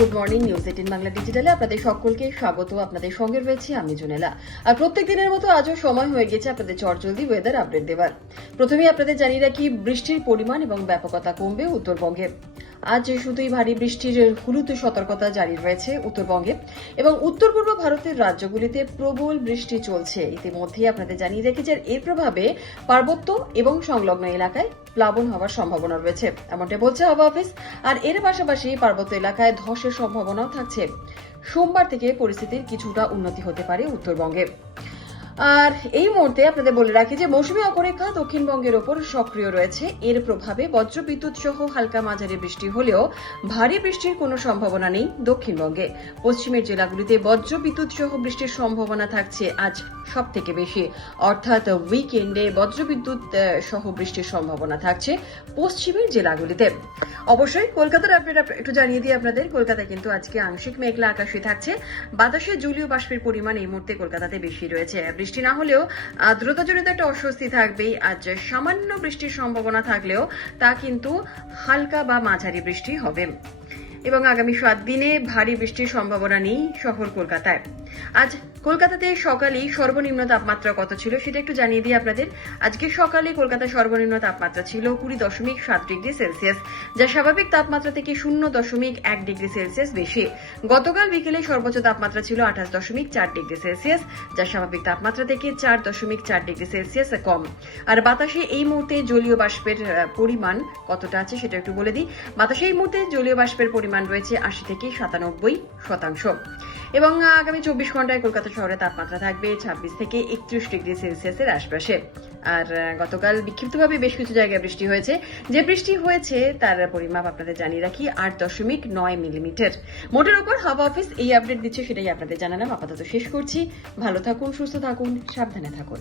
Good morning news 18 Bangla ডিজিটালে আপনাদের সকলকে স্বাগত। আপনাদের সঙ্গে রয়েছে আমি জুনেলা। আর প্রত্যেক দিনের মতো আজও সময় হয়ে গেছে আপনাদের চটজলদি ওয়েদার আপডেট দেওয়ার। প্রথমেই আপনাদের জানিয়ে রাখি, বৃষ্টির পরিমাণ এবং ব্যাপকতা কমবে উত্তরবঙ্গে। আজ শুধুই ভারী বৃষ্টির হলুদ সতর্কতা জারি রয়েছে উত্তরবঙ্গে এবং উত্তর পূর্ব ভারতের রাজ্যগুলিতে প্রবল বৃষ্টি চলছে। ইতিমধ্যেই আপনাদের জানিয়ে রেখেছি, যে এর প্রভাবে পার্বত্য এবং সংলগ্ন এলাকায় প্লাবন হওয়ার সম্ভাবনা রয়েছে, এমনটাই বলছে হাওয়া অফিস। আর এর পাশাপাশি পার্বত্য এলাকায় ধসের সম্ভাবনাও থাকছে। সোমবার থেকে পরিস্থিতির কিছুটা উন্নতি হতে পারে উত্তরবঙ্গে। আর এই মুহূর্তে আপনাদের বলে রাখি যে মৌসুমী অক্ষরেখা দক্ষিণবঙ্গের ওপর সক্রিয় রয়েছে। এর প্রভাবে বজ্রবিদ্যুৎ সহ হালকা মাঝারি বৃষ্টি হলেও ভারী বৃষ্টির কোনো সম্ভাবনা নেই দক্ষিণবঙ্গে। পশ্চিমের জেলাগুলিতে বজ্রবিদ্যুৎ সহ বৃষ্টির সম্ভাবনা থাকছে আজ সব থেকে বেশি, অর্থাৎ উইকেন্ডে বজ্রবিদ্যুৎ সহ বৃষ্টির সম্ভাবনা থাকছে পশ্চিমের জেলাগুলিতে। অবশ্যই কলকাতার আপডেট একটু জানিয়ে দিই আপনাদের। কলকাতায় কিন্তু আজকে আংশিক মেঘলা আকাশে থাকছে। বাতাসে জলীয় বাষ্পের পরিমাণ এই মুহূর্তে কলকাতাতে বেশি রয়েছে। বৃষ্টি না হলেও আর্দ্রতাজনিত একটা অস্বস্তি থাকবেই। আজ সামান্য বৃষ্টির সম্ভাবনা থাকলেও তা কিন্তু হালকা বা মাঝারি বৃষ্টি হবে এবং আগামী 7 দিনে ভারী বৃষ্টির সম্ভাবনা নেই শহর কলকাতায়। আজ কলকাতাতে সকালেই সর্বনিম্ন তাপমাত্রা কত ছিল সেটা একটু জানিয়ে দিই আপনাদের। আজকে সকালে কলকাতার সর্বনিম্ন তাপমাত্রা ছিল 20.7 ডিগ্রি সেলসিয়াস, যা স্বাভাবিক তাপমাত্রা থেকে 0.1 ডিগ্রি সেলসিয়াস বেশি। গতকাল বিকেলে সর্বোচ্চ তাপমাত্রা ছিল 28.4 ডিগ্রি সেলসিয়াস, যা স্বাভাবিক তাপমাত্রা থেকে 4.4 ডিগ্রি সেলসিয়াস কম। আর বাতাসে এই মুহূর্তে জলীয় বাষ্পের পরিমাণ কতটা আছে সেটা একটু বলে দিই। বাতাসে এই মুহূর্তে জলীয় বাষ্পের পরিমাণ রয়েছে 80 থেকে 97%। এবং আগামী 24 ঘন্টায় কলকাতা শহরে তাপমাত্রা থাকবে 26 থেকে 31 ডিগ্রি সেলসিয়াসের আশপাশে। আর গতকাল বিক্ষিপ্তভাবে বেশ কিছু জায়গায় বৃষ্টি হয়েছে। যে বৃষ্টি হয়েছে তার পরিমাপ আপনাদের জানিয়ে রাখি 8.9 মিলিমিটার। মোটের উপর হাওয়া অফিস এই আপডেট দিচ্ছে, সেটাই আপনাদের জানালাম। আপাতত শেষ করছি। ভালো থাকুন, সুস্থ থাকুন, সাবধানে থাকুন।